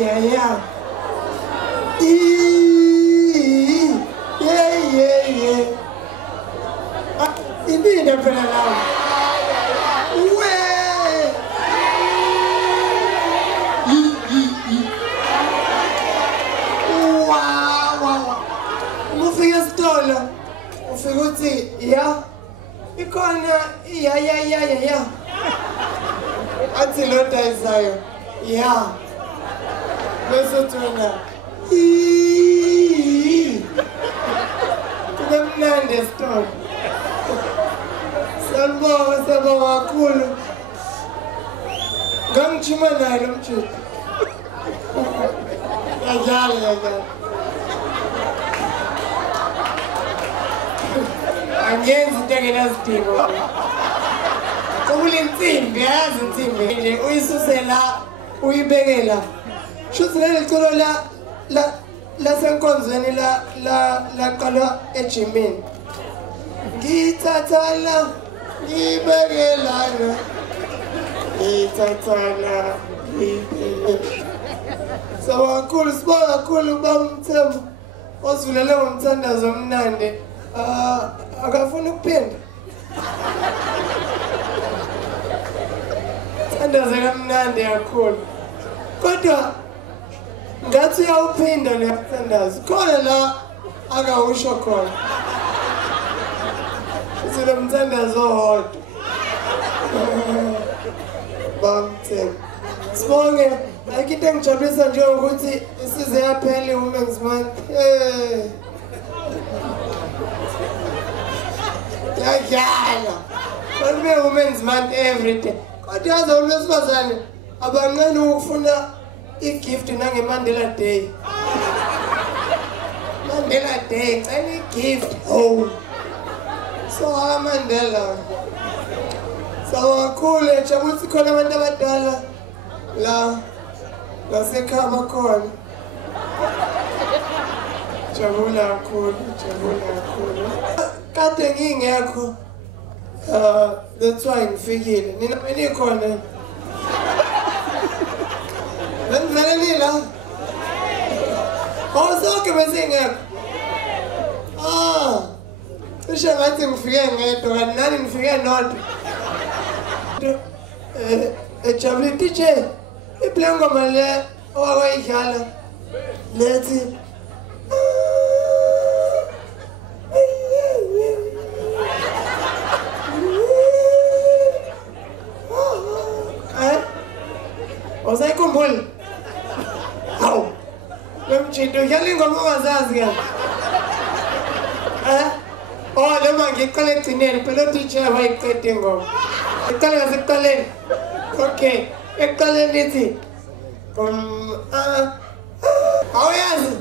yeah. Yeah. Indeed, I'm gonna love. Wow. Mufika stolo. Ufika uthi, yeah. Ikona, yeah. Athi lo dayisayo. Yeah. Bese thona. Kumnandi stolo. Sanibonga kakhulu. Ngangijima naye lo mthetho. Yajala. Angenzi into engenasidingo. Kubula insimbi, yazi insimbi nje uyisuse la, uyibeke la. Shuthi leli culo la senkonzweni la qala ejimini. Ngithatha la, ngibeke lana. Ngithatha la, ngibeke. Sibonga kakhulu baba Mthembu. Osivulele ngomthandazo omnandi. Akafuna ukuphinda. Thandaze kamnandi kakhulu. Kodwa ngathi uyawuphinda le thandazo. Khona la akawusho khona. Silo mthandazo hodwa. Baba Mthembu. Sibonge, ayikho engijabulisa nje ukuthi isize yaphela iWomen's Month. Yajala. Kube Women's Month every day. Kodwa yazi unosifazane abancane ukufuna igift nange Mandela Day. Mandela Day, cela igift. Oh. So Mandela. Kakhulu ejabulisa khona abantu abadala la sekhaba khona. Jabula kakhulu. Kade ngingekho. That's why ngifikile. Nina benikhona. Bengivele la. Sonke besingekho. Cishe ngathi ngifike ngedwa kanti nani ngifike nodwa. Ejabule DJ iplengoma le owayidlala lethi Osayikhumbula? Hawu. Lemjito yale ingoma ongazazi ke. Lema ngiqale egcineni phela DJ wayiqede ingoma. Iqale ngasekuqaleni. Okay. Ekuqaleni lithi awuyazi?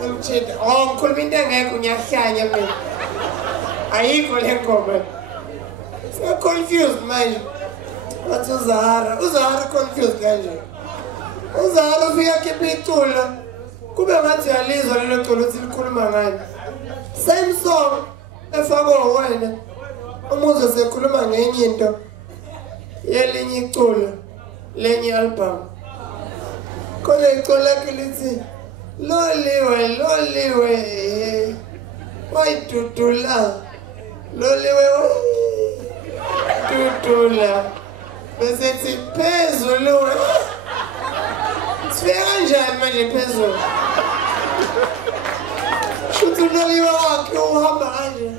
Lemjito. Ngikhuluma into engekho ngiyahlanya mina. Ayikho le ngoma. Confused manje. Wathi Uzahara confused kanje. Uzahara ufika khipha iculo. Kube ngathi uyalizwa lelo culo ukuthi likhuluma ngani. Same song efakwe wena. Umuze sekhuluma ngenye into. Yelinye iculo, lenye album. Khona iculo lakhe lithi Loliwe. Wayidudula. Loliwe dudula. Bese thi phezulu. Sifika kanjani manje phezulu? Shuthi uloliwe wakhe uhamba kanje.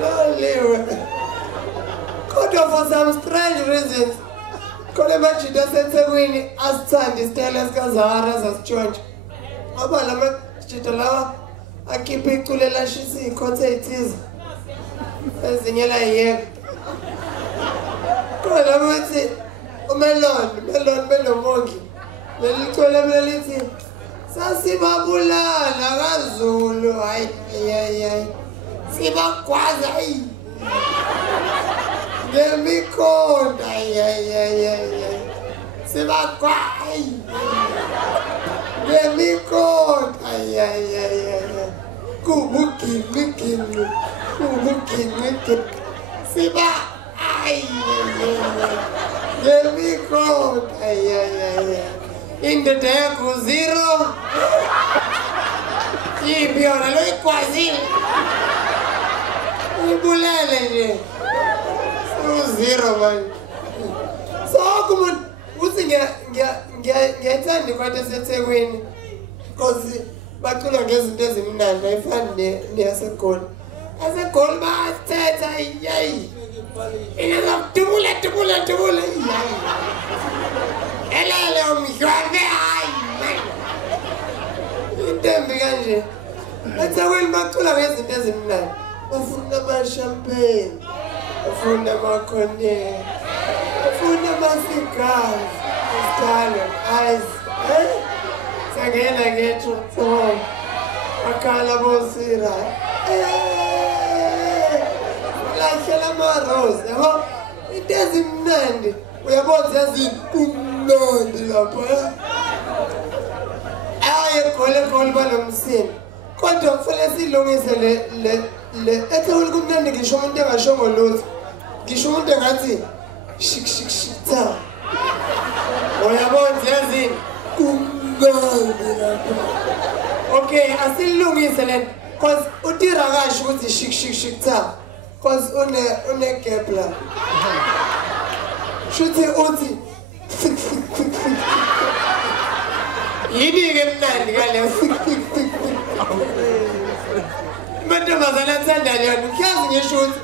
Loliwe. Kodwa for some strange reasons, khona majida aseThekwini asithanda isitayela sikaZahara zasitshontsha. Ngoba la majida lawa akhipha iculo elashisa iy'khotha ey'thize. Ezinye layiyeka. Khona bathi uMelon Mongi. Leli culo mina lithi sasibabulala kaZulu. Hayi. Sibagwaza ngemikhonto. Sibagwayi ngemikhonto. Kubuginqi. Siba Let me go. In the day go 0. Ibiona lo ikwazile. Ibulele nje. 0 man. So kuma uthi ngiyayithanda kwathi seThekwini. Because bacula ngezinto ezimnandi ayifani neyaseGoli. AseGoli bathetha iyayi. Inazakutubula iyayi. Elele umhlwabe hayi man. Intembi kanje. eThekwini bacula ngezinto ezimnandi. Ufuna ama-champagne, ufuna ama-cognac, ufuna ama-cigars, Italian ice. Sangena ngethu so akhala bosira. Lahlela ama-rose, yabo into ezimnandi uyabona yazikumnandi lapha. Gole banomsini. Kodwa kufanele silungise le eThekwini kumnandi ngisho umuntu engashongo lutho. Ngisho umuntu engathi shik ta. Uyabona yazini kumnandi lapha. Okay, asilungise le because utira kasho ukuthi shik ta. Because une gap la. Shuthi uthi yini ke mnandi ngale mantombazane athanda leyo uyazi ngisho ukuthi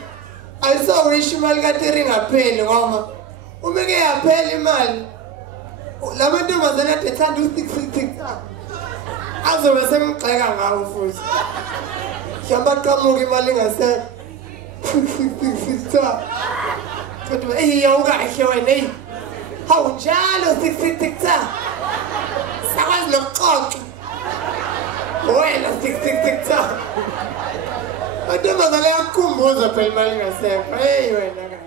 ayisowisho imali kateri ngapheli ngoba uma ke yaphela imali la mantombazane athanda u-6 azobe semgxeka ngawo futhi hamba qamuka imali ngase 6 kodwa yawukahle wena hawu njalo 6 sakwazi lokuxoxa wena 6 mantombazane yakukhumbuza phela imali ngasekho wena kahle